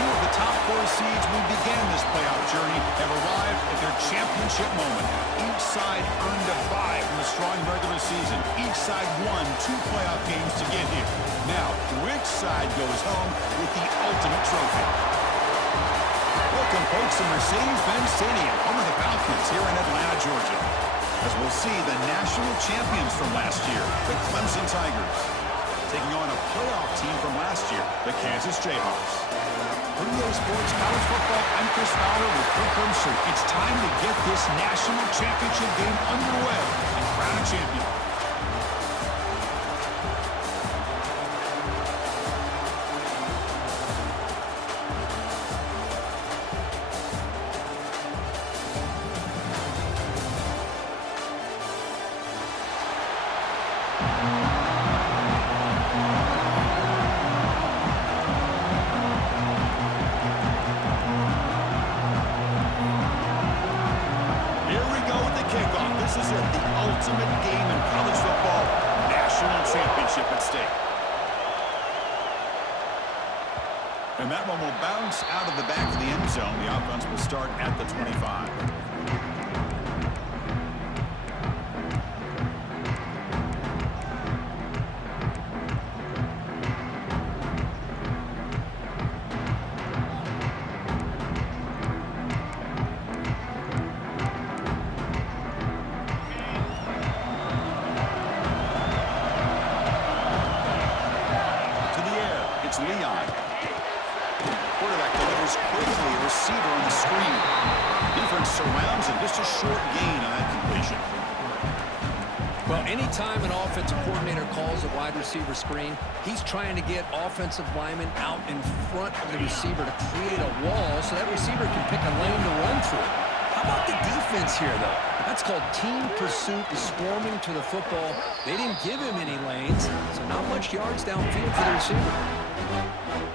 two of the top four seeds who began this playoff journey have arrived at their championship moment. Each side earned a bye from the strong regular season. Each side won 2 playoff games to get here. Now, which side goes home with the ultimate trophy? Welcome, folks, to Mercedes-Benz Stadium, home of the Falcons here in Atlanta, Georgia. As we'll see the national champions from last year, the Clemson Tigers, taking on a playoff team from last year, the Kansas Jayhawks. For EA Sports College Football, I'm Chris Fowler with Kirk Herbstreit. It's time to get this national championship game underway and crown a champion. This is it, the ultimate game in college football, national championship at stake. And that one will bounce out of the back of the end zone. The offense will start at the 25. Quarterback delivers quickly, a receiver on the screen. Defense surrounds him, just a short gain on that completion. Well, anytime an offensive coordinator calls a wide receiver screen, he's trying to get offensive linemen out in front of the receiver to create a wall so that receiver can pick a lane to run through. How about the defense here, though? That's called team pursuit, swarming to the football. They didn't give him any lanes, so not much yards downfield for the receiver.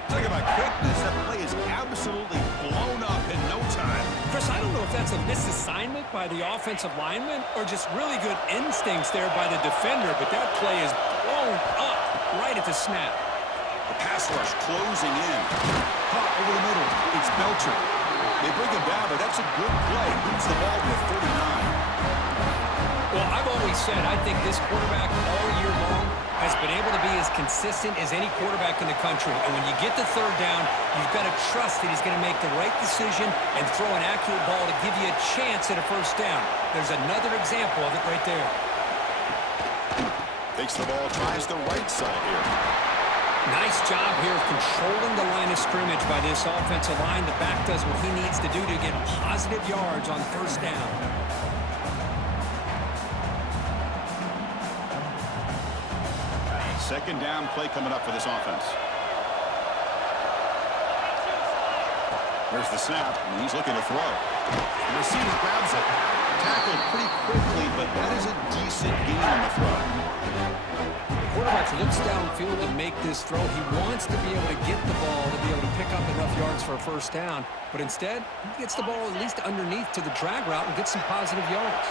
Talk about quickness. That play is absolutely blown up in no time. Chris, I don't know if that's a misassignment by the offensive lineman or just really good instincts there by the defender, but that play is blown up right at the snap. The pass rush closing in. Caught over the middle. It's Belcher. They bring him down, but that's a good play. Moves the ball to the 49. Well, I've always said I think this quarterback all year long has been able to be as consistent as any quarterback in the country. And when you get the third down, you've got to trust that he's going to make the right decision and throw an accurate ball to give you a chance at a first down. There's another example of it right there. Takes the ball, tries the right side here. Nice job here of controlling the line of scrimmage by this offensive line. The back does what he needs to do to get positive yards on first down. Second down play coming up for this offense. There's the snap, and he's looking to throw. The receiver grabs it. Tackled pretty quickly, but that is a decent gain on the throw. The quarterback looks downfield to make this throw. He wants to be able to get the ball to be able to pick up enough yards for a first down, but instead, he gets the ball at least underneath to the drag route and gets some positive yards.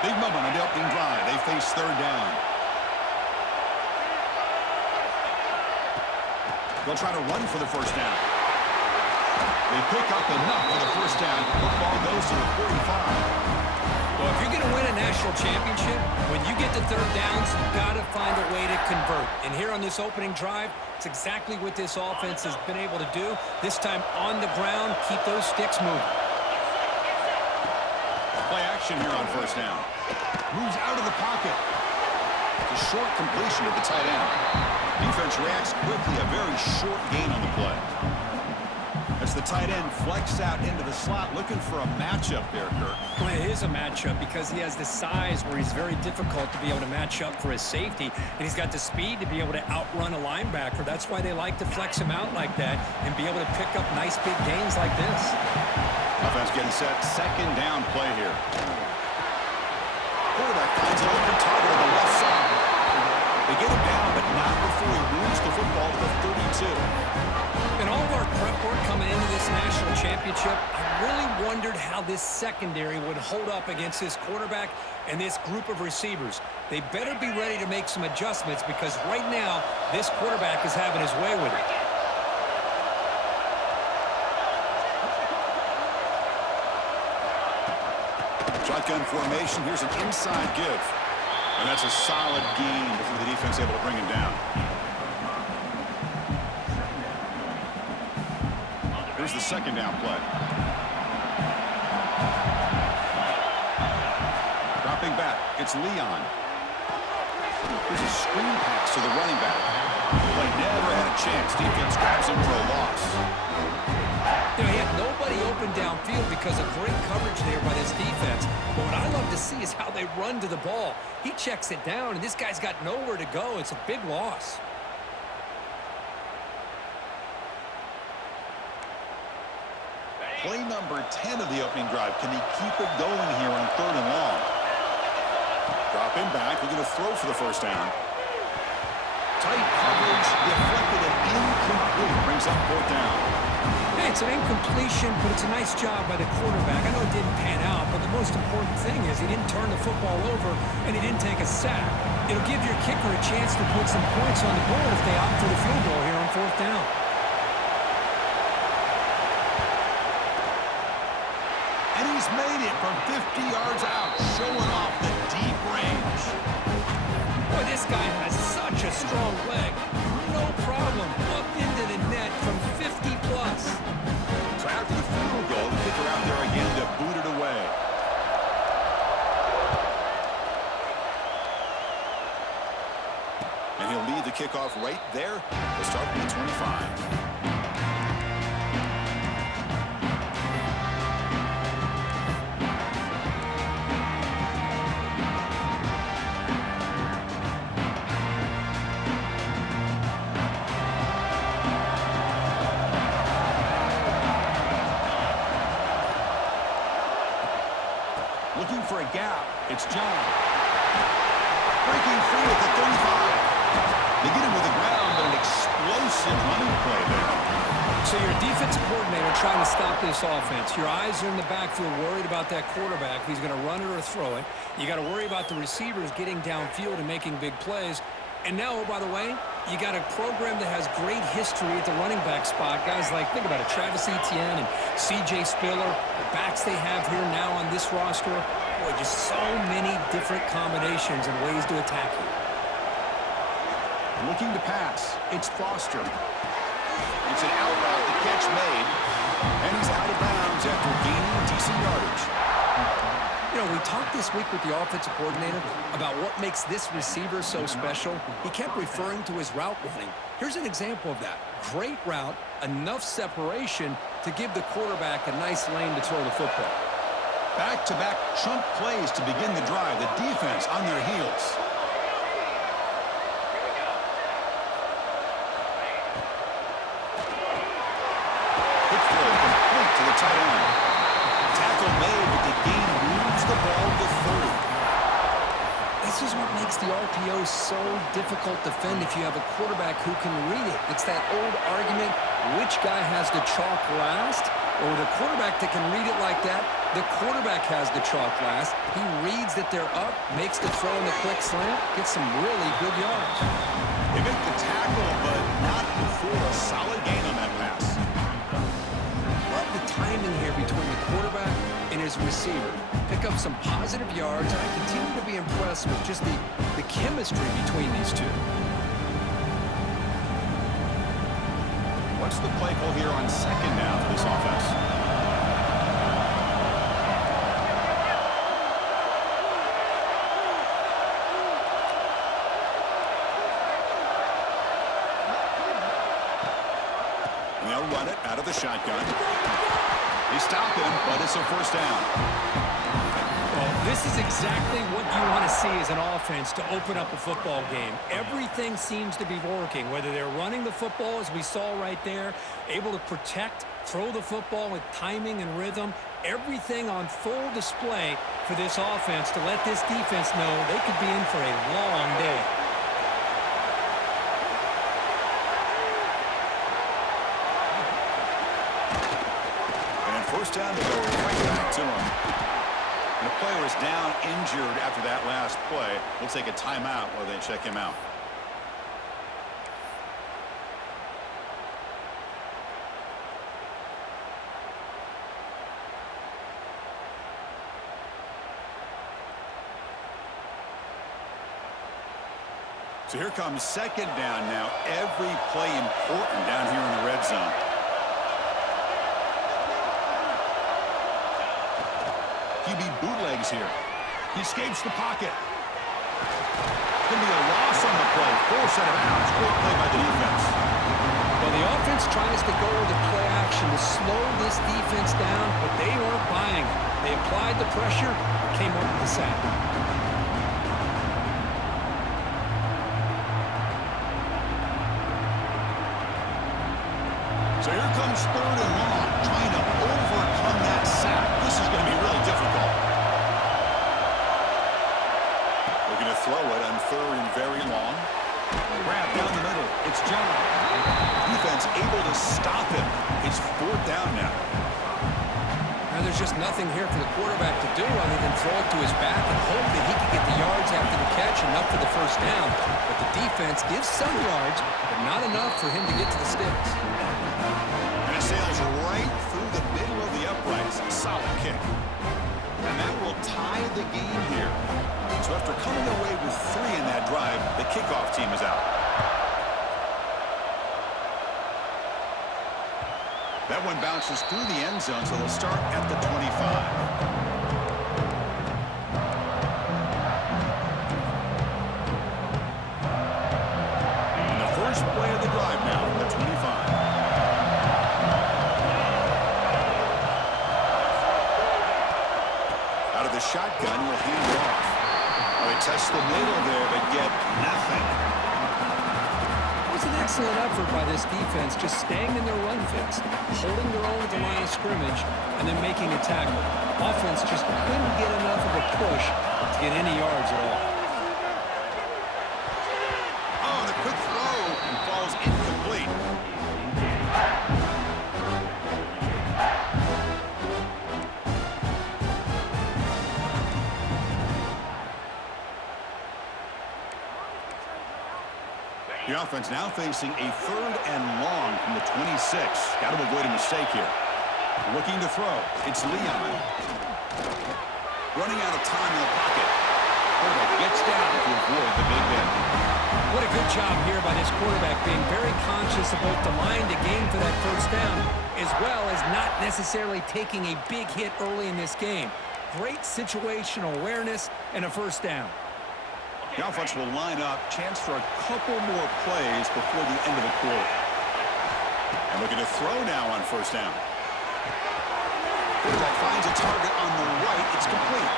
Big moment on the opening drive. They face third down. They'll try to run for the first down. They pick up enough for the first down. Football goes to the 45. Well, if you're going to win a national championship, when you get to third downs, you've got to find a way to convert. And here on this opening drive, it's exactly what this offense has been able to do. This time on the ground, keep those sticks moving. Play action here on first down. Moves out of the pocket. It's a short completion at the tight end. Defense reacts quickly, a very short gain on the play. As the tight end flex out into the slot, looking for a matchup there, Kirk. Well, it is a matchup because he has the size where he's very difficult to be able to match up for his safety, and he's got the speed to be able to outrun a linebacker. That's why they like to flex him out like that and be able to pick up nice big gains like this. Offense getting set, second down play here. Quarterback finds an open target on the left side. They get him down, but not before he moves the football to the 32. In all of our prep work coming into this national championship, I really wondered how this secondary would hold up against this quarterback and this group of receivers. They better be ready to make some adjustments because right now, this quarterback is having his way with it. Shotgun formation. Here's an inside give. And that's a solid gain before the defense able to bring him down. Here's the second down play. Dropping back. It's Leon. Here's a screen pass to the running back. But never had a chance. Defense grabs him for a loss. You know, he had nobody open downfield because of great coverage there by this defense. But what I love to see is how they run to the ball. He checks it down, and this guy's got nowhere to go. It's a big loss. Play number 10 of the opening drive. Can he keep it going here on 3rd and long? Dropping back. We're going to throw for the first down. Tight coverage, deflected and incomplete. Brings up 4th down. Hey, it's an incompletion, but it's a nice job by the quarterback. I know it didn't pan out, but the most important thing is he didn't turn the football over and he didn't take a sack. It'll give your kicker a chance to put some points on the board if they opt for the field goal here on 4th down. And he's made it from 50 yards out, showing off the deep range. Boy, this guy has such a strong leg. No problem. Up into the net from 50 plus. So after the field goal, the kicker out there again to boot it away. And he'll lead the kickoff right there to start from the 25. Looking for a gap. It's John. Breaking free at the 35. They get him to the ground, but an explosive running play there. So you're a defensive coordinator trying to stop this offense. Your eyes are in the backfield worried about that quarterback. If he's going to run it or throw it. You got to worry about the receivers getting downfield and making big plays. And now, oh, by the way, you got a program that has great history at the running back spot. Guys like, think about it, Travis Etienne and C.J. Spiller, the backs they have here now on this roster. Boy, just so many different combinations and ways to attack you. Looking to pass. It's Foster. It's an out route, the catch made. And he's out of bounds after gaining decent yardage. You know, we talked this week with the offensive coordinator about what makes this receiver so special. He kept referring to his route running. Here's an example of that. Great route, enough separation to give the quarterback a nice lane to throw the football. Back-to-back chunk plays to begin the drive. The defense on their heels. Good throw, complete to the tight end. Tackle made, but the gain moves the ball to 30. This is what makes the RPO so difficult to defend if you have a quarterback who can read it. It's that old argument, which guy has the chalk last? Or the quarterback that can read it like that, the quarterback has the chalk last. He reads that they're up, makes the throw in the quick slant, gets some really good yards. They make the tackle, but not before a solid gain on that pass. Love the timing here between the quarterback and his receiver. Pick up some positive yards, and I continue to be impressed with just the chemistry between these two. What's the play call here on 2nd down for this offense? And they'll run it out of the shotgun. They stop him, but it's a 1st down. Well, this is exactly what you want to see as an offense to open up a football game. Everything seems to be working, whether they're running the football, as we saw right there, able to protect, throw the football with timing and rhythm. Everything on full display for this offense to let this defense know they could be in for a long day. And 1st down, they go right back to him. The player is down, injured after that last play. We'll take a timeout while they check him out. So here comes second down now. Every play important down here in the red zone. QB bootlegs here. He escapes the pocket. Going to be a loss on the play. Force out of bounds. Great play by the defense. Well, the offense tries to go with the play action to slow this defense down, but they weren't buying it. They applied the pressure, came up with the sack. So here comes third and long, trying to overcome that sack. This is going to be really difficult. Looking to throw it on third and very long. Grab down the middle. It's John. Defense able to stop him. It's fourth down now. Now there's just nothing here for the quarterback to do other than throw it to his back and hope that he can get the yards after the catch, enough for the first down. But the defense gives some yards, but not enough for him to get to the sticks. And it sails right through the middle of the uprights. Solid kick. And that will tie the game here. So after coming away with 3 in that drive, the kickoff team is out. That one bounces through the end zone, so they'll start at the 25. And the first play of the drive now from the 25. Out of the shotgun, will hand it off. Well, they test the middle there, but get nothing. It was an excellent effort by this defense, just staying in their run fits, holding their own at the line of scrimmage, and then making a tackle. Offense just couldn't get enough of a push to get any yards at all. Oh, the quick throw and falls incomplete. The offense now facing a third and long from the 26. Got to avoid a mistake here. Looking to throw. It's Leon. Running out of time in the pocket. Quarterback gets down to avoid the big hit. What a good job here by this quarterback, being very conscious of both the line to gain for that first down, as well as not necessarily taking a big hit early in this game. Great situational awareness and a first down. The offense will line up. Chance for a couple more plays before the end of the quarter. And looking to throw now on first down. Quarterback finds a target on the right. It's complete.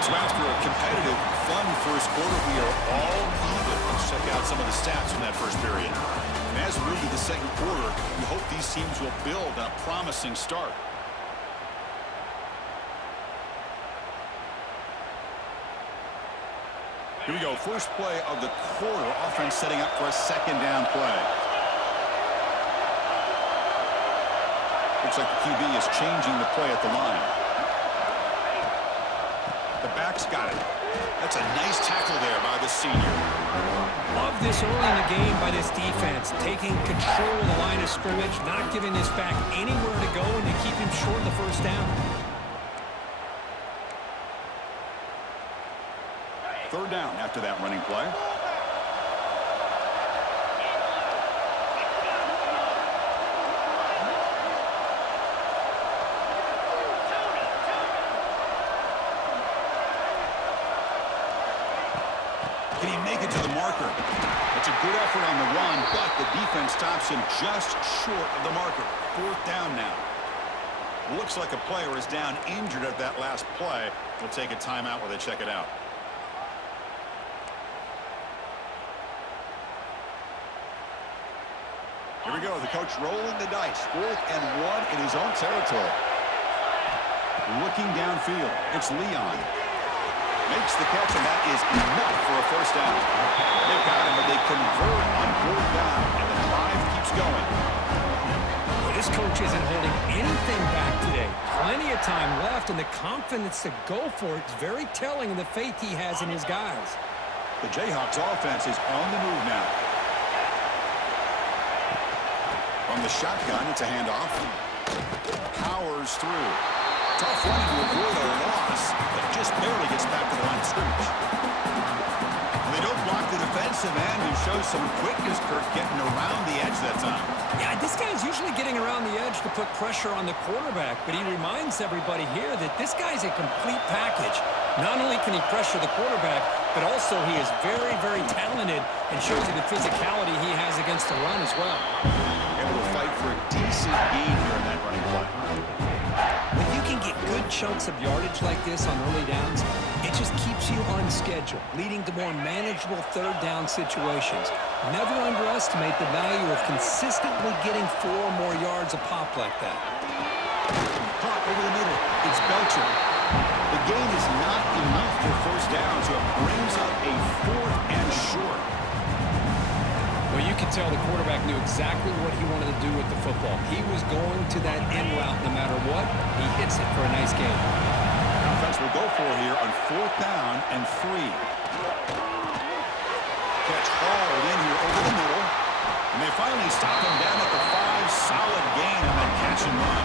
So after a competitive, fun first quarter, we are all even. Let's check out some of the stats from that first period. And as we move to the second quarter, we hope these teams will build on a promising start. Here we go. First play of the quarter. Offense setting up for a second down play. Looks like the QB is changing the play at the line. The back's got it. That's a nice tackle there by the senior. Love this early in the game by this defense, taking control of the line of scrimmage, not giving this back anywhere to go, and to keep him short of the first down. Third down after that running play. Can he make it to the marker? It's a good effort on the run, but the defense stops him just short of the marker. Fourth down now. Looks like a player is down injured at that last play. We'll take a timeout while they check it out. Here we go. The coach rolling the dice. 4th and 1 in his own territory. Looking downfield. It's Leon. Makes the catch, and that is enough for a first down. They've got him, but they convert on 4th down, and the drive keeps going. This coach isn't holding anything back today. Plenty of time left, and the confidence to go for it is very telling of the faith he has in his guys. The Jayhawks offense is on the move now. From the shotgun, it's a handoff. Powers through. Tough running to avoid a loss, but just barely gets back to the line of scrimmage. They don't block the defensive end and show some quickness, Kirk, getting around the edge that time. Yeah, this guy's usually getting around the edge to put pressure on the quarterback, but he reminds everybody here that this guy's a complete package. Not only can he pressure the quarterback, but also he is very, very talented and shows you the physicality he has against the run as well. Able to fight for a decent gain here in that running play. When you can get good chunks of yardage like this on early downs, it just keeps you on schedule, leading to more manageable third down situations. Never underestimate the value of consistently getting 4 more yards a pop like that. Caught over the middle. It's Belcher. The gain is not enough for first down, so it brings up a 4th and short. Well, you can tell the quarterback knew exactly what he wanted to do with the football. He was going to that in route no matter what. He hits it for a nice gain. Offense will go for here on 4th down and 3. Catch hauled in here over the middle. And they finally stop him down at the 5. Solid gain on that catch and run.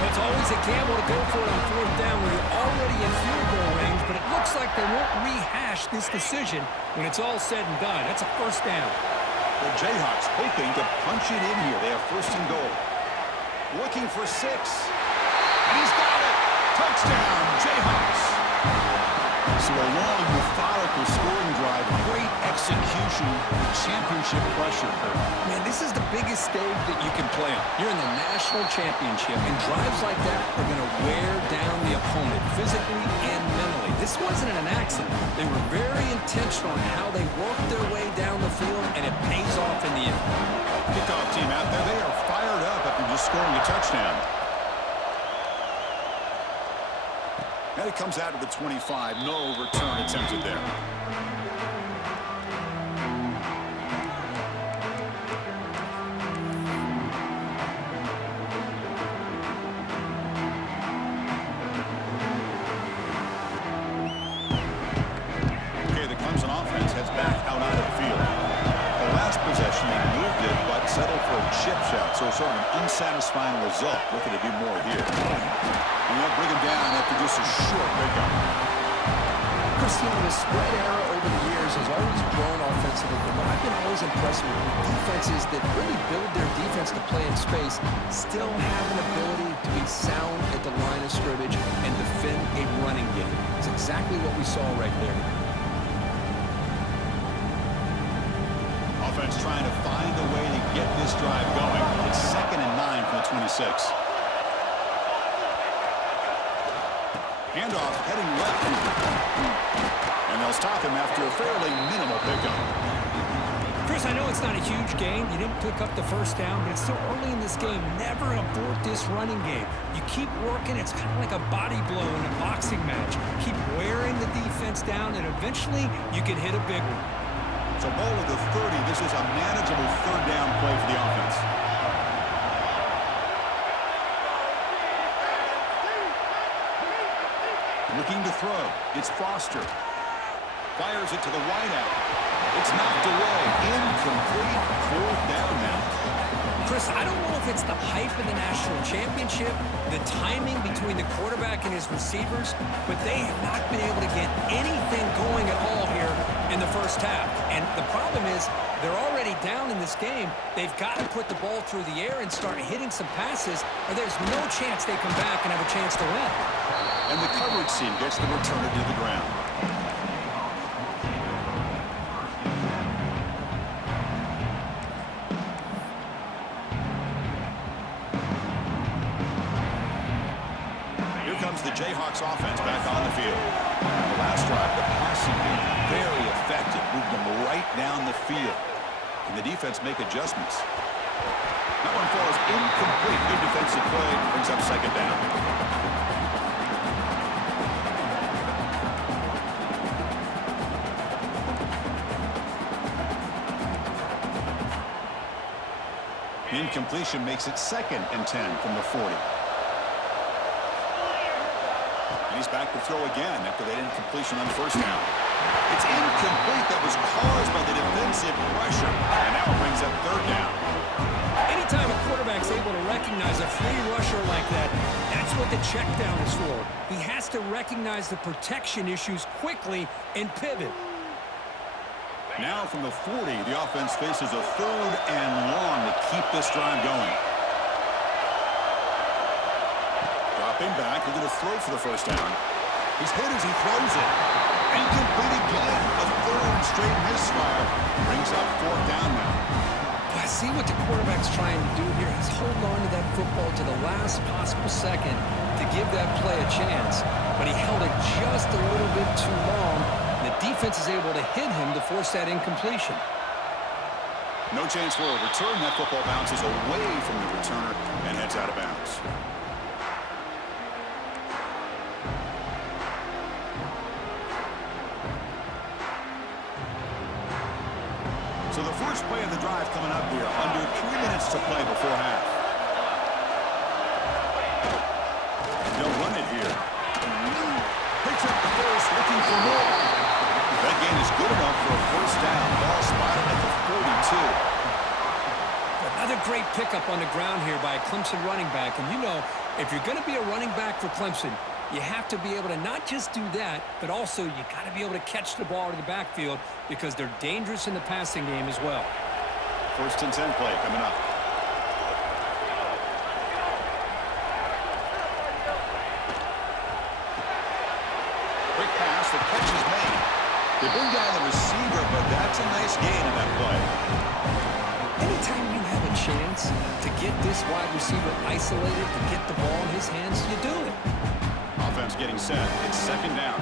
It's always a gamble to go for it on 4th down when you're already in field goal range, but it looks like they won't rehash this decision when it's all said and done. That's a first down. The Jayhawks hoping to punch it in here. They have 1st and goal. Looking for 6. And he's got it. Touchdown, Jayhawks. So a long, methodical scoring drive. Great execution. Championship pressure. Man, this is the biggest stage that you can play on. You're in the national championship, and drives like that are going to wear down the opponent physically and mentally. This wasn't an accident. They were very intentional on how they worked their way down the field, and it pays off in the end. Kickoff team out there, they are fired up after just scoring a touchdown. Now he comes out of the 25. No return attempted there. Okay, the Clemson offense heads back out onto the field. The last possession, they moved it, but settled for a chip shot, so sort of an unsatisfying result. Looking to do more here. And they'll bring him down after just a short pickup. Christine, the spread era over the years has always grown offensively, but I've been always impressed with defenses that really build their defense to play in space, still have an ability to be sound at the line of scrimmage and defend a running game. It's exactly what we saw right there. Offense trying to find a way to get this drive going. It's 2nd and 9 from the 26. Handoff heading left. And they'll stop him after a fairly minimal pickup. Chris, I know it's not a huge gain. You didn't pick up the first down, but it's still early in this game. Never abort this running game. You keep working. It's kind of like a body blow in a boxing match. Keep wearing the defense down, and eventually you can hit a big one. So ball at the 30. This is a manageable 3rd down play for the offense. Looking to throw. It's Foster. Fires it to the wideout. It's knocked away. Incomplete. 4th down now. Chris, I don't know if it's the hype of the national championship, the timing between the quarterback and his receivers, but they have not been able to get anything going at all here in the first half. And the problem is they're already down in this game. They've got to put the ball through the air and start hitting some passes, or there's no chance they come back and have a chance to win. And the coverage team gets the returner to the ground. Here comes the Jayhawks offense back on the field. The last drive, the passing game, very effective. Moved them right down the field. Can the defense make adjustments? That one falls incomplete. Good defensive play. Brings up 2nd down. Incompletion makes it 2nd and 10 from the 40. And he's back to throw again after that incompletion on 1st down. It's incomplete. That was caused by the defensive pressure. And now it brings up 3rd down. Anytime a quarterback's able to recognize a free rusher like that, that's what the check down is for. He has to recognize the protection issues quickly and pivot. Now from the 40, the offense faces a 3rd and long to keep this drive going. Dropping back, they're going to throw for the first down. He's hit as he throws it. Incomplete again. A 3rd straight misfire. Brings up 4th down now. I see what the quarterback's trying to do here. He's holding on to that football to the last possible second to give that play a chance. But he held it just a little bit too long. The defense is able to hit him to force that incompletion. No chance for a return. That football bounces away from the returner and heads out of bounds. So the first play of the drive coming up here. Under 3 minutes to play before half. They'll run it here. Picks up the first, looking for more. That gain is good enough for a first down. Ball spotted at the 42. Another great pickup on the ground here by a Clemson running back. And you know, if you're going to be a running back for Clemson, you have to be able to not just do that, but also you got to be able to catch the ball in the backfield because they're dangerous in the passing game as well. 1st and 10 play coming up. Quick pass, the catch is made. They bring down the receiver, but that's a nice gain in that play. Anytime you have a chance to get this wide receiver isolated, to get the ball in his hands, you do it. Offense getting set. It's 2nd down.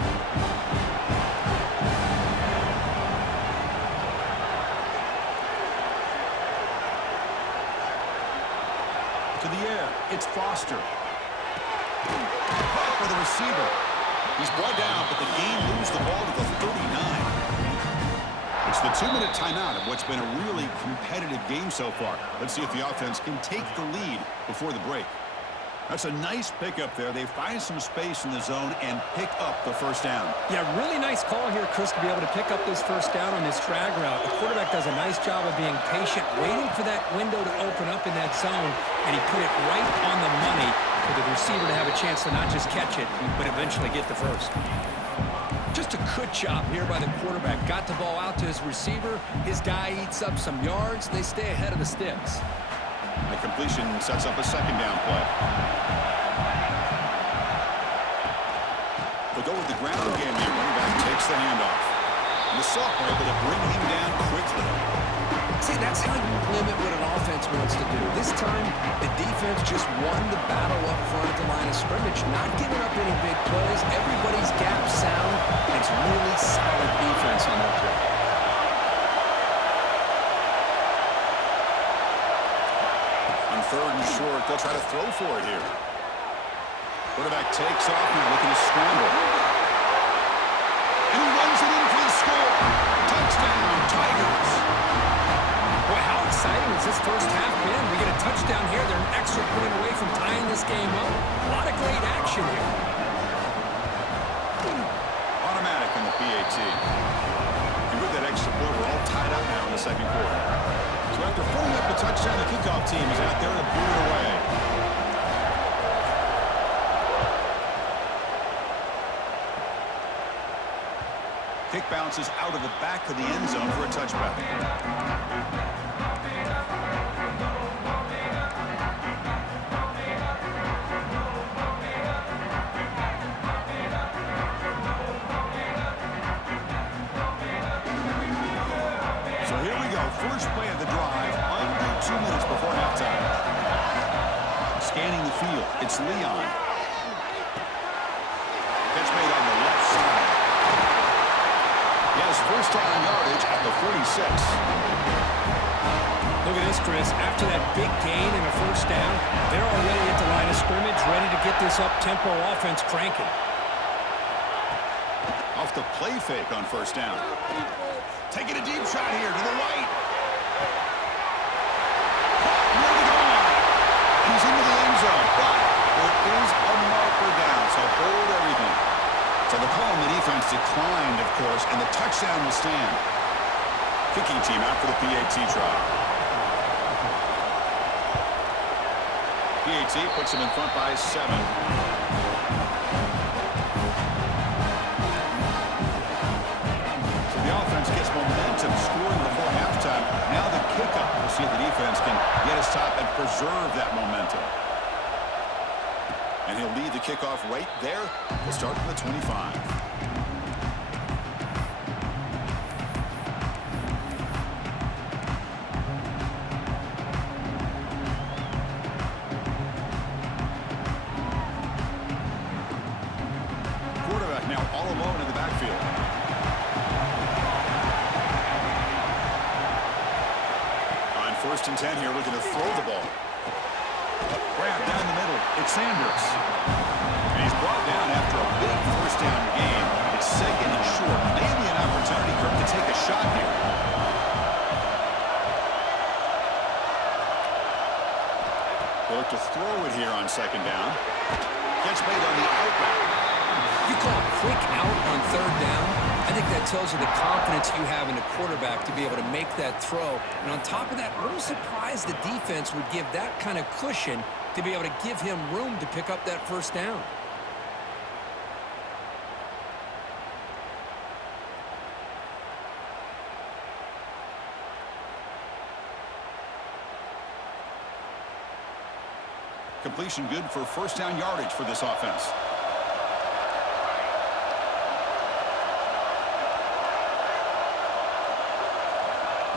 To the air. It's Foster. Caught for the receiver. He's brought down, but the game moves the ball to the 39. It's the 2-minute timeout of what's been a really competitive game so far. Let's see if the offense can take the lead before the break. That's a nice pickup there. They find some space in the zone and pick up the first down. Yeah, really nice call here, Chris, to be able to pick up this first down on this drag route. The quarterback does a nice job of being patient, waiting for that window to open up in that zone, and he put it right on the money for the receiver to have a chance to not just catch it, but eventually get the first. Just a good job here by the quarterback. Got the ball out to his receiver. His guy eats up some yards. They stay ahead of the sticks. The completion sets up a 2nd down play. They'll go with the ground game here. Running back takes the handoff. And the sophomore able to bring him down quickly. See, that's how you limit what an offense wants to do. This time, the defense just won the battle up front at the line of scrimmage, not giving up any big plays. Everybody's gap sound. It's really solid defense on that play. On 3rd and short, they'll try to throw for it here. Quarterback takes off now, looking to scramble. And he runs it in for the score. Touchdown, Tigers. Boy, how exciting has this first half been? We get a touchdown here. They're an extra point away from tying this game up. A lot of great action here. Automatic on the PAT. And with that extra point, we're all tied up now in the 2nd quarter. So after putting up the touchdown, the kickoff team is out there to boot it away. Kick bounces out of the back of the end zone for a touchback. So here we go. First play of the drive, under 2 minutes before halftime. Scanning the field, it's Leon. Catch made on the left side. He has first down yardage at the 46. Look at this, Chris. After that big gain and a first down, they're already at the line of scrimmage, ready to get this up-tempo offense cranking. Off the play fake on first down. Taking a deep shot here to the right. Caught near the goal line. He's into the end zone, but there is a marker down, so hold everything. So the call on the defense declined, of course, and the touchdown will stand. Kicking team out for the PAT try. PAT puts him in front by 7. So the offense gets momentum. stop and preserve that momentum. And he'll lead the kickoff right there. We'll start from the 25. Now all alone in the backfield. On 1st and 10 here, looking to throw the ball. Grab down the middle. It's Sanders. And he's brought down after a big 1st down gain. It's 2nd and short. Maybe an opportunity for him to take a shot here. They'll look to throw it here on 2nd down. Catch made on the out route. You call a quick out on 3rd down. I think that tells you the confidence you have in the quarterback to be able to make that throw. And on top of that, a little surprised the defense would give that kind of cushion to be able to give him room to pick up that 1st down. Completion good for 1st down yardage for this offense.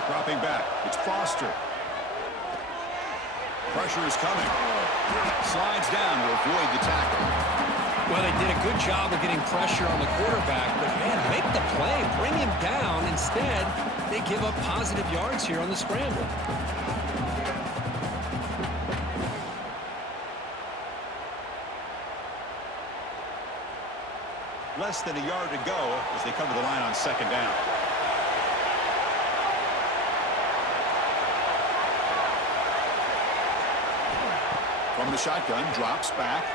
Dropping back. It's Foster. Pressure is coming. Slides down to avoid the tackle. Well, they did a good job of getting pressure on the quarterback, but, man, make the play. Bring him down. Instead, they give up positive yards here on the scramble. Less than a yard to go as they come to the line on 2nd down. From the shotgun, drops back.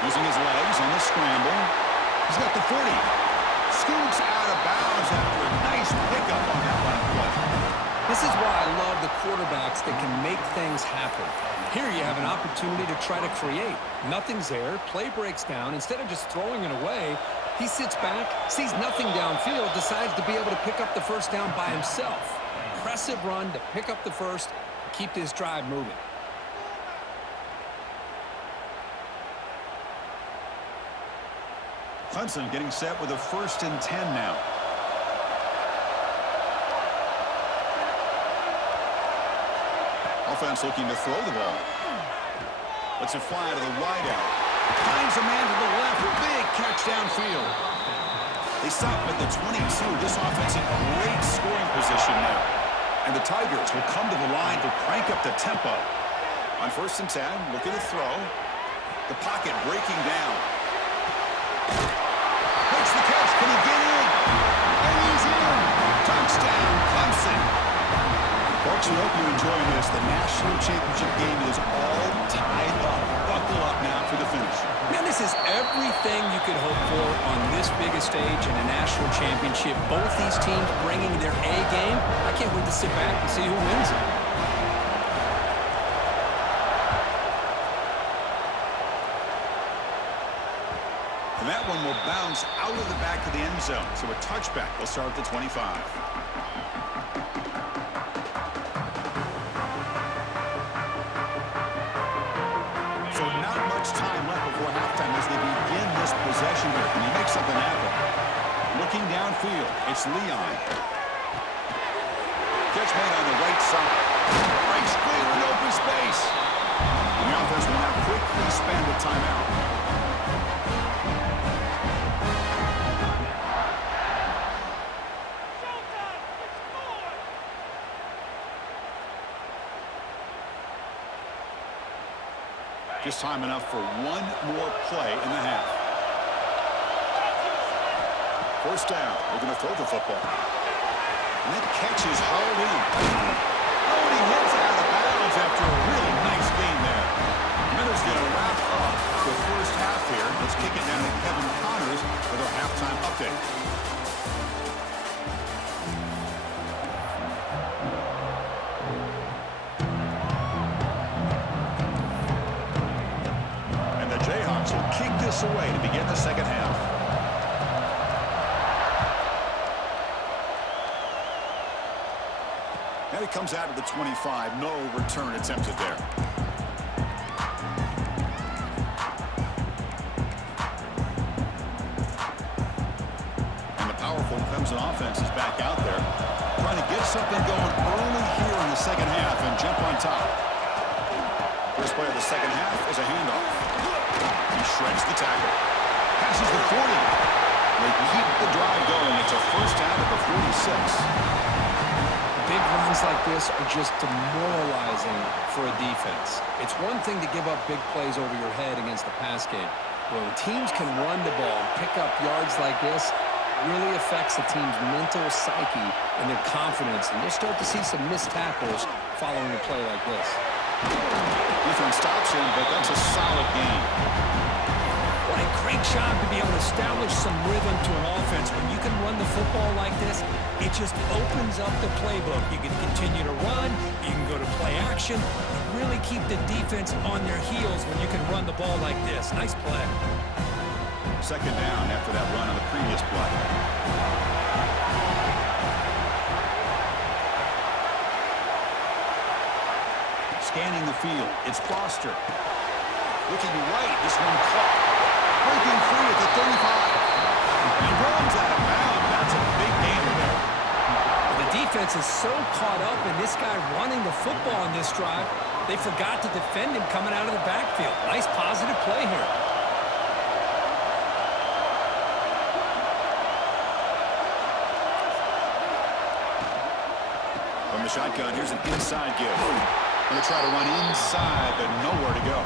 Using his legs on the scramble. He's got the 40. Scoots out of bounds after a nice pickup on that run play. This is why I love the quarterbacks that can make things happen. Here you have an opportunity to try to create. Nothing's there. Play breaks down. Instead of just throwing it away, he sits back, sees nothing downfield, decides to be able to pick up the 1st down by himself. Impressive run to pick up the 1st, keep this drive moving. Clemson getting set with a 1st and 10 now. Offense looking to throw the ball. Lets it fly to the wideout. Finds a man to the left. Big catch downfield. They stop at the 22. This offense in great scoring position now. And the Tigers will come to the line to crank up the tempo. On 1st and 10, looking to throw. The pocket breaking down. Makes the catch. Can he get in? And he's in. Touchdown, Clemson. Folks, we hope you're enjoying this. The national championship game is all tied up. Buckle up now for the finish. Man, this is everything you could hope for on this biggest stage in a national championship. Both these teams bringing their A game. I can't wait to sit back and see who wins it. And that one will bounce out of the back of the end zone. So a touchback will start at the 25. So not much time left before halftime as they begin this possession here. Can he make something happen? Looking downfield, it's Leon. Catch made on the right side. Breaks clear in open space. And the offense will now quickly spend a timeout. Just time enough for one more play in the half. 1st down. We're going to throw the football. And that catch is hauled in. Oh, and he hits out of bounds after a really nice game there. Miller's going to wrap up the 1st half here. Let's kick it down to Kevin Connors with our halftime update. Will kick this away to begin the 2nd half. Now he comes out of the 25. No return attempted there. And the powerful Clemson offense is back out there, trying to get something going early here in the second half and jump on top. First play of the second half is a handoff. He shreds the tackle. Passes the 40. They keep the drive going. It's a first down at the 46. Big runs like this are just demoralizing for a defense. It's one thing to give up big plays over your head against the pass game. When teams can run the ball and pick up yards like this, it really affects the team's mental psyche and their confidence. And you'll start to see some missed tackles following a play like this. Defense stops him, but that's a solid game. What a great job to be able to establish some rhythm to an offense. When you can run the football like this, it just opens up the playbook. You can continue to run. You can go to play action. You really keep the defense on their heels when you can run the ball like this. Nice play. Second down after that run on the previous play. Scanning the field. It's Foster. Looking right. This one caught. Breaking free at the 35. He runs out of bounds. That's a big gainer there. The defense is so caught up in this guy running the football on this drive, they forgot to defend him coming out of the backfield. Nice positive play here. From the shotgun, here's an inside give. Going to try to run inside, but nowhere to go.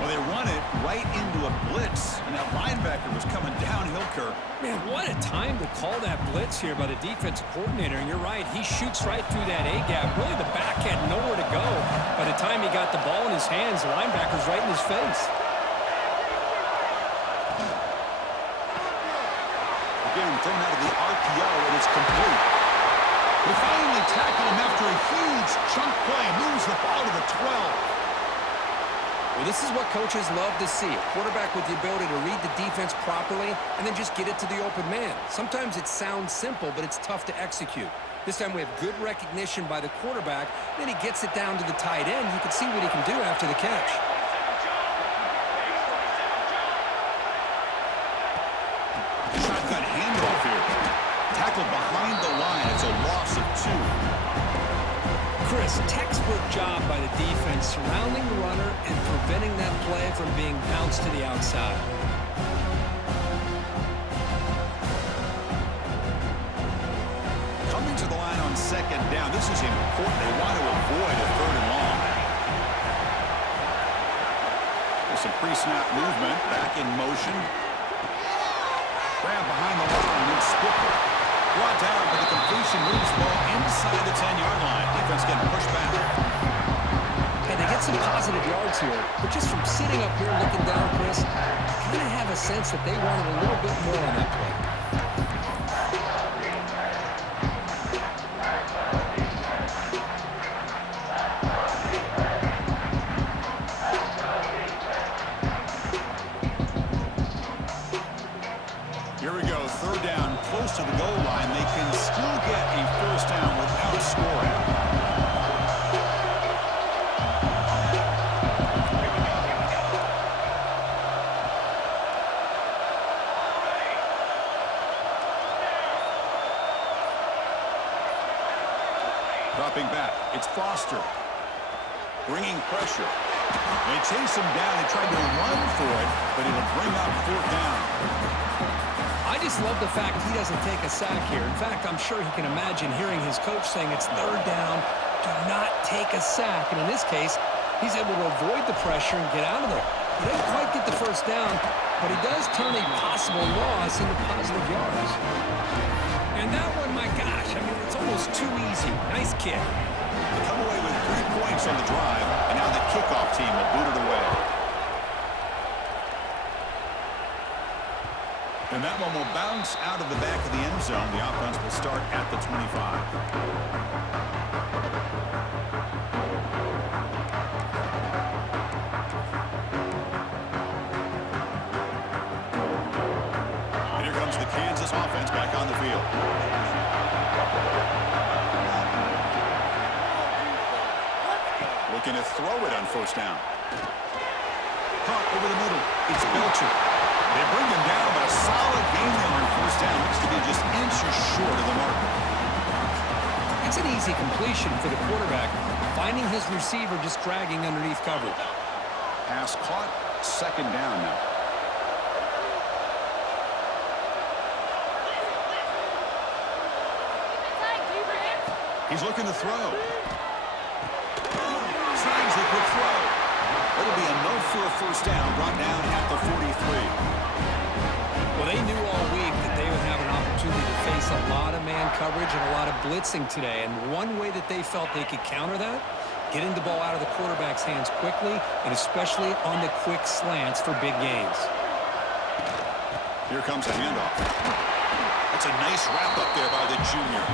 Well, they run it right into a blitz, and that linebacker was coming downhill, Kirk. Man, what a time to call that blitz here by the defensive coordinator. And you're right, he shoots right through that A-gap. Really, the back had nowhere to go. By the time he got the ball in his hands, the linebacker's right in his face. Again, thrown out of the RPO, and it's complete. They finally tackle him after a huge chunk play. Moves the ball to the 12. Well, this is what coaches love to see. A quarterback with the ability to read the defense properly and then just get it to the open man. Sometimes it sounds simple, but it's tough to execute. This time we have good recognition by the quarterback. Then he gets it down to the tight end. You can see what he can do after the catch. Shotgun handoff here. Tackled behind the line. It's a loss of 2. Chris, textbook job by the defense surrounding the runner and preventing that play from being bounced to the outside. Coming to the line on second down. This is important. They want to avoid a third and long. There's some pre-snap movement. Back in motion. Grab behind the line. And split. Brought down, but the completion moves ball inside the 10-yard line. Defense getting pushed back. And they get some positive yards here, but just from sitting up here looking down, Chris, I kind of have a sense that they wanted a little bit more on that play. Here we go, third down, close to the goal line. They can still get a first down without scoring. Dropping back, it's Foster. Bringing pressure. They chase him down and try to run for it, but it'll bring up fourth down. I just love the fact he doesn't take a sack here. In fact, I'm sure he can imagine hearing his coach saying it's third down, do not take a sack. And in this case, he's able to avoid the pressure and get out of there. He doesn't quite get the first down, but he does turn a possible loss into positive yards. And that one, my gosh, I mean, it's almost too easy. Nice kick. They come away with 3 points on the drive, and now the kickoff team will boot it away. And that one will bounce out of the back of the end zone. The offense will start at the 25. And here comes the Kansas offense back on the field. Looking to throw it on first down. Caught over the middle. It's Belcher. They bring him down, but a solid game there on first down. Looks to be just inches short of the marker. It's an easy completion for the quarterback, finding his receiver just dragging underneath coverage. Pass caught. Second down now. He's looking to throw. Signs a quick throw. It'll be enough for a first down, brought down at the 43. Well, they knew all week that they would have an opportunity to face a lot of man coverage and a lot of blitzing today. And one way that they felt they could counter that, getting the ball out of the quarterback's hands quickly, and especially on the quick slants for big gains. Here comes a handoff. That's a nice wrap up there by the junior.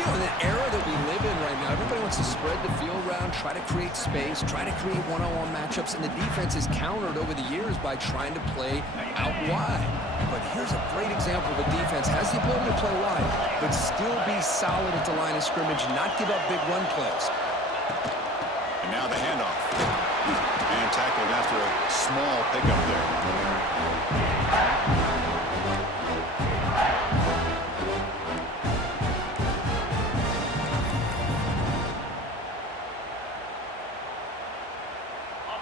You know, in the era that we live in right now, everybody wants to spread the field around, try to create space, try to create one-on-one matchups, and the defense is countered over the years by trying to play out wide. But here's a great example of a defense has the ability to play wide, but still be solid at the line of scrimmage, not give up big run plays. And now the handoff. And tackled after a small pickup there.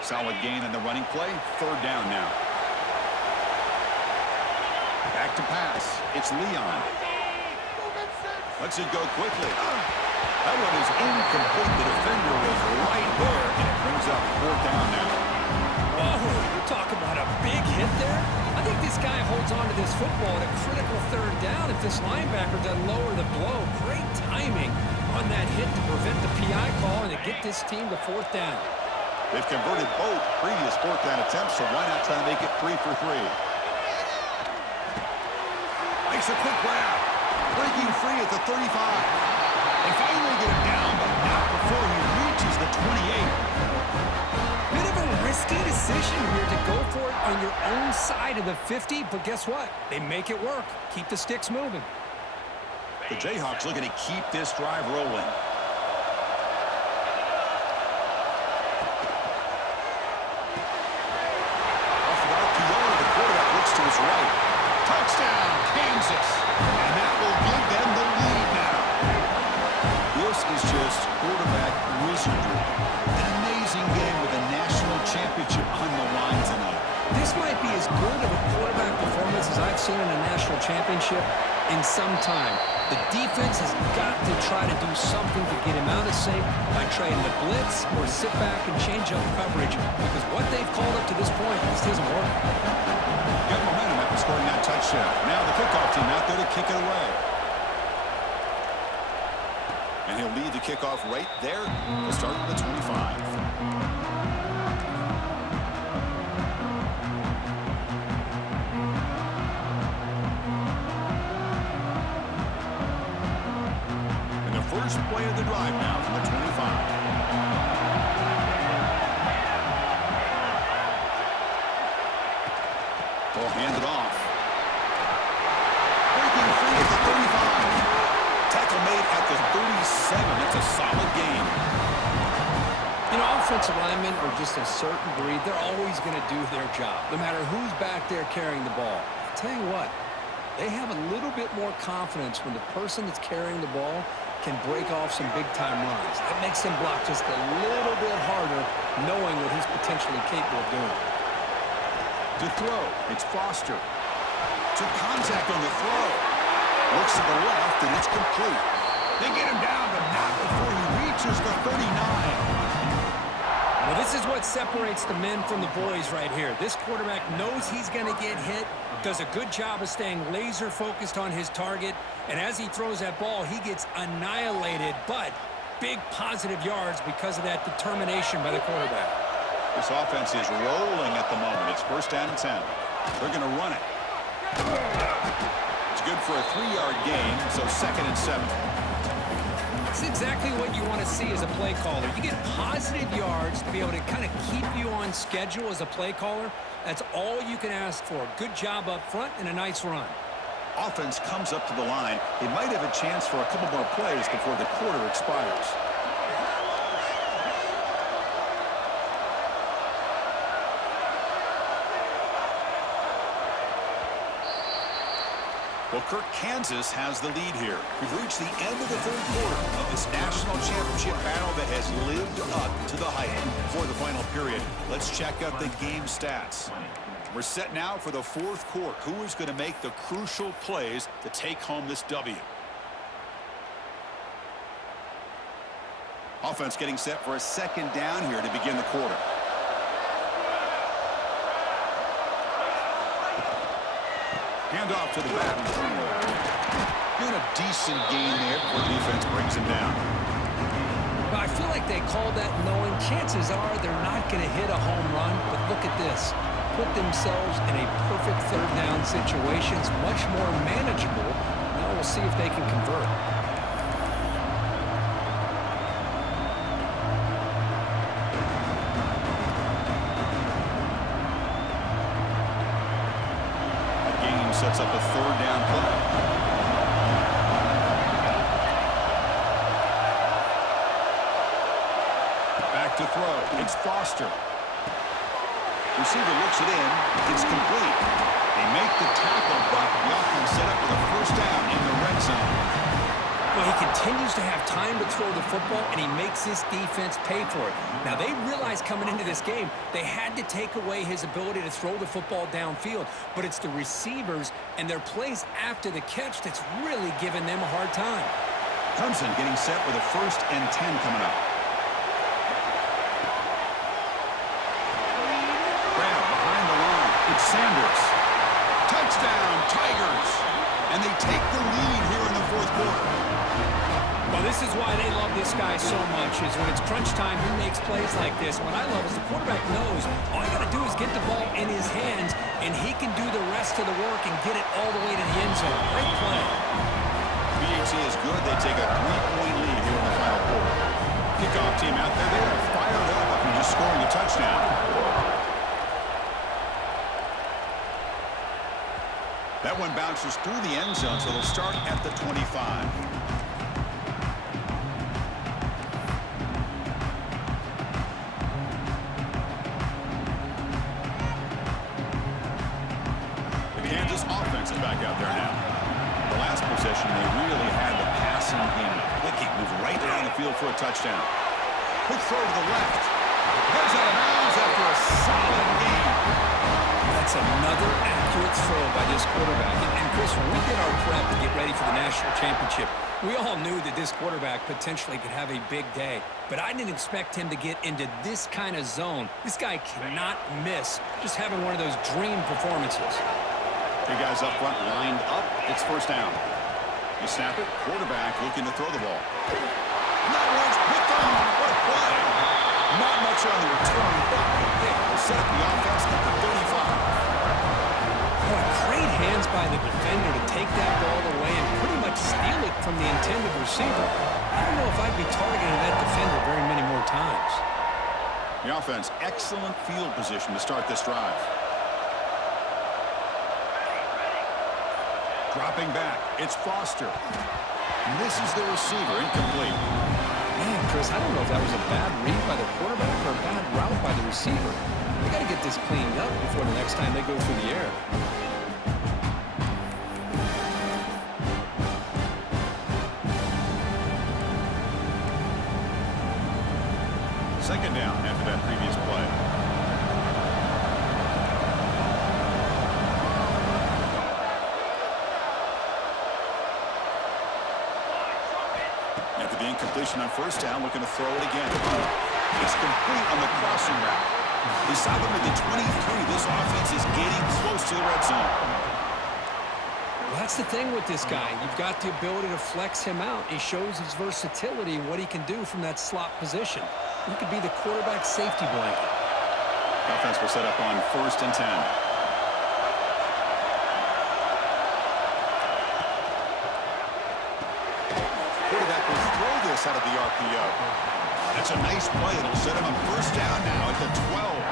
Solid gain in the running play. Third down now. Back to pass. It's Leon. Lets it go quickly. That one is incomplete. The defender was right there, and it brings up fourth down now. Whoa, you're talking about a big hit there? I think this guy holds on to this football at a critical third down if this linebacker doesn't lower the blow. Great timing on that hit to prevent the PI call and to get this team to fourth down. They've converted both previous fourth down attempts, so why not try to make it 3 for 3? Makes a quick grab. Breaking free at the 35. They finally get him down, but not before he reaches the 28. Bit of a risky decision here to go for it on your own side of the 50, but guess what? They make it work. Keep the sticks moving. The Jayhawks looking to keep this drive rolling. To his right. Touchdown, Kansas. And that will give them the lead now. This is just quarterback wizardry. An amazing game with a national championship on the line tonight. This might be as good of a quarterback performance as I've seen in a national championship in some time. The defense has got to try to do something to get him out of sync by trying to blitz or sit back and change up coverage, because what they've called up to this point just isn't working. Got momentum after scoring that touchdown. Now the kickoff team out there to kick it away. And he'll lead the kickoff right there. We'll start with the 25. First play of the drive now from the 25. Ball handed off. Breaking free at the 35. Tackle made at the 37. That's a solid gain. You know, offensive linemen are just a certain breed. They're always going to do their job, no matter who's back there carrying the ball. I'll tell you what, they have a little bit more confidence when the person that's carrying the ball can break off some big-time runs. That makes him block just a little bit harder, knowing what he's potentially capable of doing. To throw, it's Foster. Took contact on the throw. Looks to the left, and it's complete. They get him down, but not before he reaches the 39. Well, this is what separates the men from the boys right here. This quarterback knows he's going to get hit, does a good job of staying laser-focused on his target, and as he throws that ball, he gets annihilated, but big positive yards because of that determination by the quarterback. This offense is rolling at the moment. It's first down and 10. They're going to run it. It's good for a 3-yard gain, so 2nd and 7. That's exactly what you want to see as a play caller. You get positive yards to be able to kind of keep you on schedule as a play caller. That's all you can ask for. Good job up front and a nice run. Offense comes up to the line. They might have a chance for a couple more plays before the quarter expires. Booker, Kansas has the lead here. We've reached the end of the third quarter of this national championship battle that has lived up to the hype. For the final period, let's check out the game stats. We're set now for the fourth quarter. Who is going to make the crucial plays to take home this W? Offense getting set for a second down here to begin the quarter. Handoff to the back. Doing a decent gain there before the defense brings him down. Well, I feel like they called that knowing chances are they're not going to hit a home run. But look at this. Put themselves in a perfect third down situation. It's much more manageable. Now we'll see if they can convert. Sets up a third down play. Back to throw. It's Foster. Receiver looks it in. It's complete. They make the tackle, but the offense set up with a first down in the red zone. Well, he continues to have time to throw the football, and he makes this defense pay for it. Now, they realized coming into this game they had to take away his ability to throw the football downfield, but it's the receivers and their plays after the catch that's really giving them a hard time. Clemson getting set with a 1st and 10 coming up. Grab behind the line. It's Sanders. Touchdown, Tigers. And they take the lead here in the fourth quarter. Well, this is why they love this guy so much, is when it's crunch time, he makes plays like this. What I love is the quarterback knows all you got to do is get the ball in his hands, and he can do the rest of the work and get it all the way to the end zone. Great play. BHC is good. They take a 3-point lead here in the final quarter. Kickoff team out there. They are fired up after just scoring a touchdown. That one bounces through the end zone, so they'll start at the 25. Offense is back out there now. The last possession, they really had the passing game clicking. Moved right down the field for a touchdown. Quick throw to the left. Goes out of bounds after a solid game. That's another accurate throw by this quarterback. And Chris, when we did our prep to get ready for the national championship, we all knew that this quarterback potentially could have a big day. But I didn't expect him to get into this kind of zone. This guy cannot miss just having one of those dream performances. Three guys up front lined up. It's first down. You snap it. Quarterback looking to throw the ball. And that one's picked on. What a play. Not much on the return, but the pick will set up the offense at the 35. Boy, great hands by the defender to take that ball away and pretty much steal it from the intended receiver. I don't know if I'd be targeting that defender very many more times. The offense, excellent field position to start this drive. Dropping back, it's Foster. Misses the receiver, incomplete. Man, Chris, I don't know if that was a bad read by the quarterback or a bad route by the receiver. They got to get this cleaned up before the next time they go through the air. Second down after that previous play. After the incompletion on first down, looking to throw it again. It's complete on the crossing route. He's out at the 23. This offense is getting close to the red zone. Well, that's the thing with this guy. You've got the ability to flex him out. He shows his versatility and what he can do from that slot position. He could be the quarterback safety blanket. Offense will set up on 1st and 10. Quarterback will throw this out of the RPO. That's a nice play. It'll set him on first down now at the 12.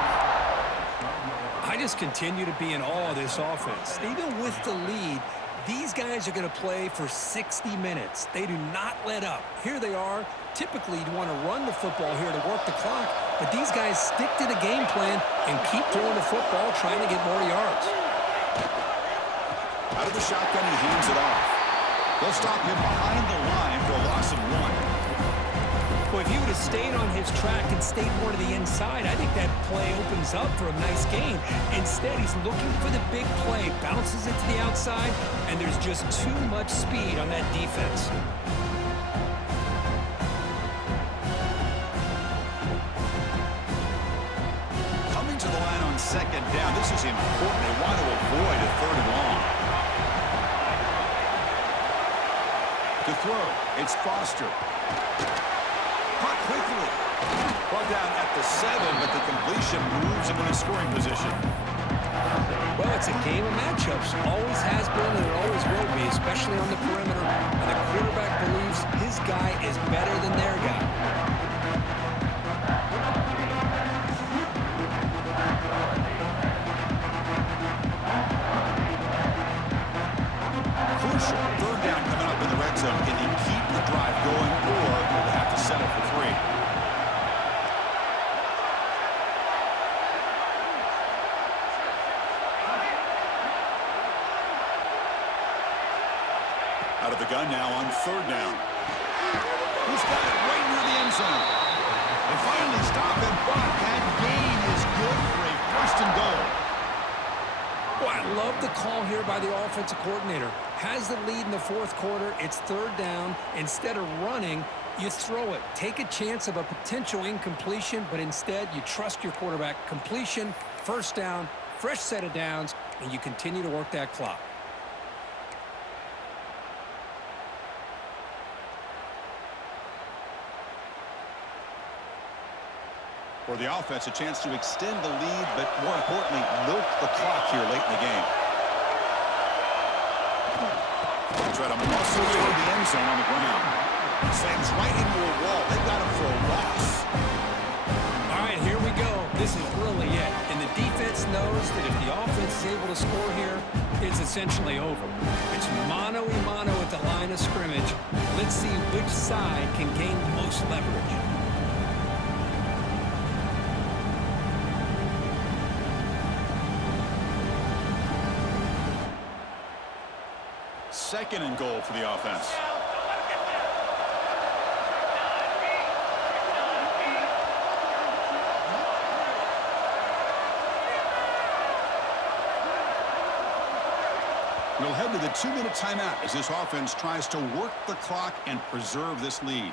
I just continue to be in awe of this offense. Even with the lead, these guys are going to play for 60 minutes. They do not let up. Here they are. Typically, you'd want to run the football here to work the clock, but these guys stick to the game plan and keep throwing the football, trying to get more yards. Out of the shotgun, he hands it off. They'll stop him behind the line for a loss of 1. Well, if he would have stayed on his track and stayed more to the inside, I think that play opens up for a nice gain. Instead, he's looking for the big play, bounces it to the outside, and there's just too much speed on that defense. Coming to the line on second down, this is important. They want to avoid a 3rd and long. To throw, it's Foster. Caught quickly. Brought down at the 7, but the completion moves him in a scoring position. Well, it's a game of matchups. Always has been and it always will be, especially on the perimeter. And the quarterback believes his guy is better than their guy. Crucial. 3rd down coming up in the red zone. Can he keep the drive going, or will they have to settle for 3? Out of the gun now on 3rd down. He's got it right near the end zone. They finally stop him, but that gain is good for a 1st and goal. Boy, I love the call here by the offensive coordinator. Has the lead in the 4th quarter. It's 3rd down. Instead of running, you throw it. Take a chance of a potential incompletion, but instead you trust your quarterback. Completion, 1st down, fresh set of downs, and you continue to work that clock. For the offense, a chance to extend the lead, but more importantly, milk the clock here late in the game. They try to muscle toward the end zone on the ground. Slams right into a wall. They got him for a loss. All right, here we go. This is really it. And the defense knows that if the offense is able to score here, it's essentially over. It's mano-a-mano at the line of scrimmage. Let's see which side can gain the most leverage. 2nd and goal for the offense. We'll head to the 2-minute timeout as this offense tries to work the clock and preserve this lead.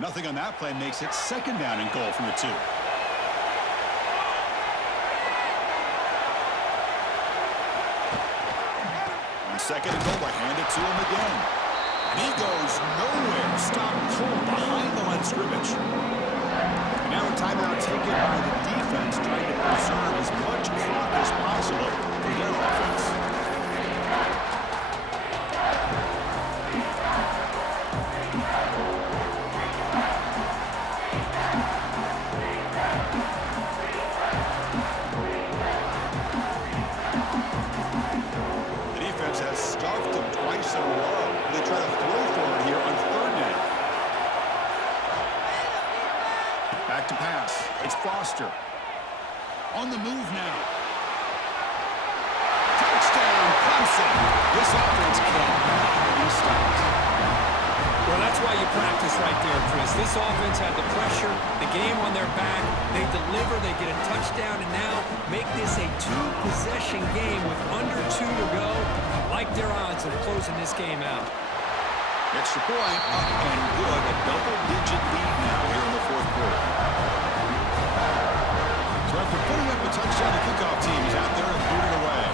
Nothing on that play makes it 2nd down and goal from the 2. On 2nd and goal, I hand it to him again. And he goes nowhere. Stop cold behind the line of scrimmage. And now a timeout taken by the defense, trying to preserve as much clock as possible for their offense. To pass. It's Foster. On the move now. Touchdown, Clemson. This offense cannot be stopped. Well, that's why you practice right there, Chris. This offense had the pressure, the game on their back. They deliver, they get a touchdown, and now make this a 2-possession game with under 2 to go. I like their odds of closing this game out. Extra point, up and good. A double-digit lead now here in the 4th quarter. So after putting up a touchdown, the kickoff team is out there and booted away.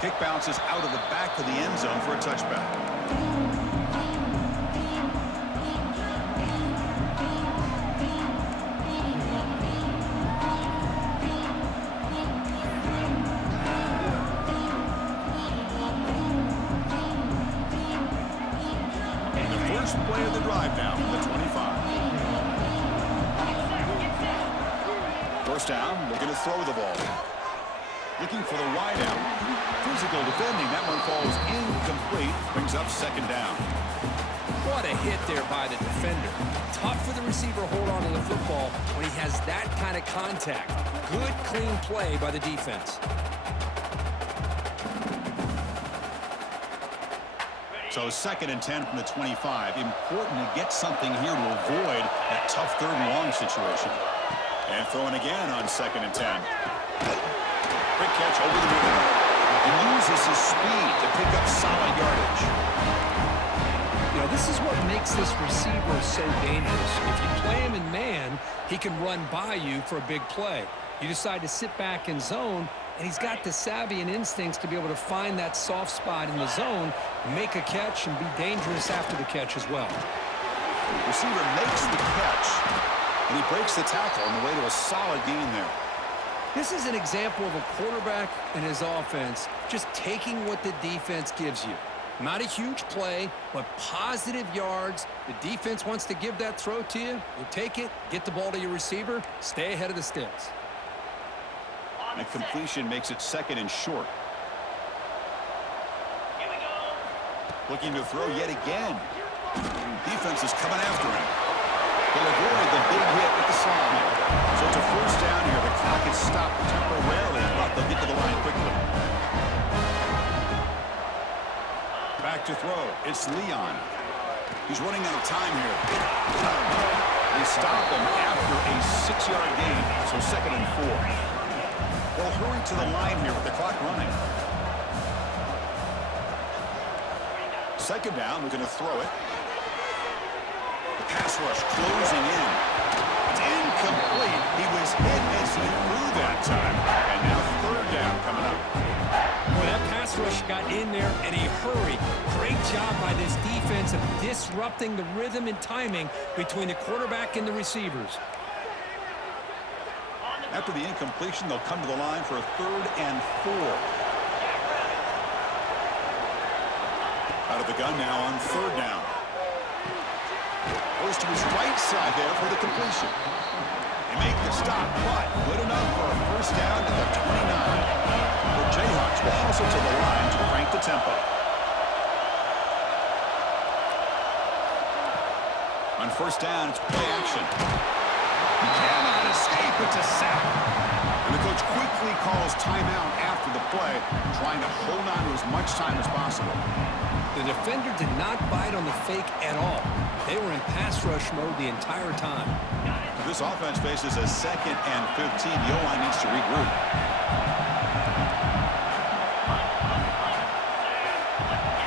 Kick bounces out of the back of the end zone for a touchback. Play of the drive now from the 25. first down, looking to throw the ball. Looking for the wide out. Physical defending. That one falls incomplete. Brings up second down. What a hit there by the defender. Tough for the receiver to hold on to the football when he has that kind of contact. Good, clean play by the defense. So 2nd and 10 from the 25. Important to get something here to avoid that tough 3rd and long situation. And throwing again on 2nd and 10. Quick catch over the middle. And uses his speed to pick up solid yardage. You know, this is what makes this receiver so dangerous. If you play him in man, he can run by you for a big play. You decide to sit back in zone, and he's got the savvy and instincts to be able to find that soft spot in the zone, make a catch, and be dangerous after the catch as well. Receiver makes the catch, and he breaks the tackle on the way to a solid gain there. This is an example of a quarterback and his offense just taking what the defense gives you. Not a huge play, but positive yards. The defense wants to give that throw to you. You take it, get the ball to your receiver, stay ahead of the sticks. And completion makes it 2nd and short. Looking to throw yet again. Defense is coming after him. They'll avoid the big hit with the slide. So it's a first down here. The clock is stopped temporarily, but they'll get to the line quickly. Back to throw. It's Leon. He's running out of time here. They stop him after a 6-yard gain, so 2nd and 4. They'll hurry to the line here with the clock running. 2nd down, we're going to throw it. The pass rush closing in. It's incomplete. He was hit as he threw that time. And now 3rd down coming up. Well, that pass rush got in there in a hurry. Great job by this defense of disrupting the rhythm and timing between the quarterback and the receivers. After the incompletion, they'll come to the line for a 3rd and 4. Out of the gun now on 3rd down. Goes to his right side there for the completion. They make the stop, but good enough for a first down at the 29. The Jayhawks will hustle to the line to crank the tempo. On 1st down, it's play action. He cannot escape. It's a sack. And the coach quickly calls timeout after the play, trying to hold on to as much time as possible. The defender did not bite on the fake at all. They were in pass rush mode the entire time. This offense faces a 2nd and 15. The O-line needs to regroup.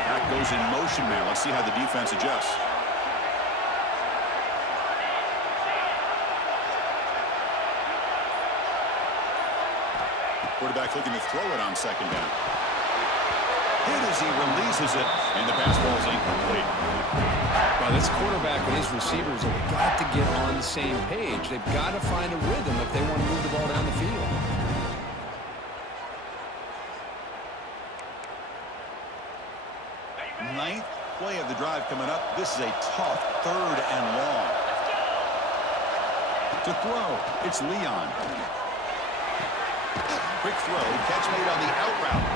That goes in motion now. Let's see how the defense adjusts. Quarterback looking to throw it on 2nd down. Hit as he releases it, and the pass ball is incomplete. Well, this quarterback and his receivers have got to get on the same page. They've got to find a rhythm if they want to move the ball down the field. Ninth play of the drive coming up. This is a tough 3rd and long. To throw, it's Leon. Quick throw, catch made on the out route.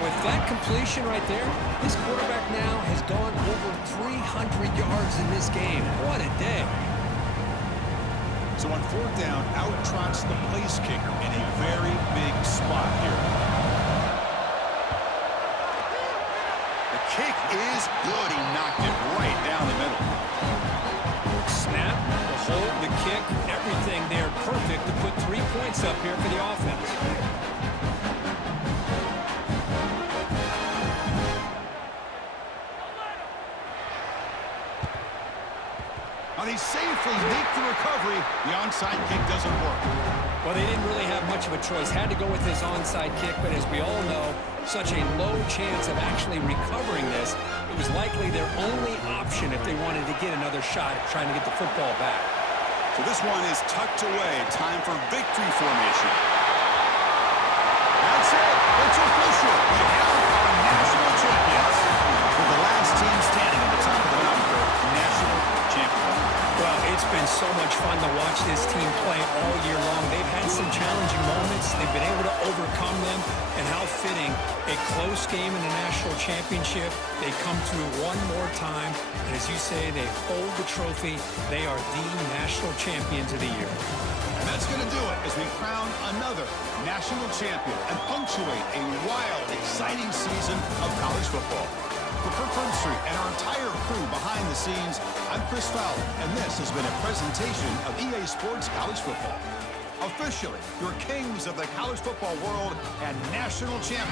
With that completion right there, this quarterback now has gone over 300 yards in this game. What a day. So on 4th down, out trots the place kicker in a very big spot here. The kick is good. He knocked it right down the middle. Snap, the hold, the kick, everything there perfect to put 3 points up here for the offense. He safely makes the recovery. The onside kick doesn't work. Well, they didn't really have much of a choice. Had to go with his onside kick, but as we all know, such a low chance of actually recovering this. It was likely their only option if they wanted to get another shot at trying to get the football back. So this one is tucked away. Time for victory formation. That's it. It's official. We have our national champions. With the last team standing at the top of the mountain for national champions. Well, it's been so much fun to watch this team play all year long. They've had overcome them, and how fitting a close game in a national championship. They come through one more time, and as you say, they hold the trophy. They are the national champions of the year. And that's going to do it as we crown another national champion and punctuate a wild, exciting season of college football. For Kirk Herbstreit and our entire crew behind the scenes, I'm Chris Fowler, and this has been a presentation of EA Sports College Football. Officially, your kings of the college football world and national champions.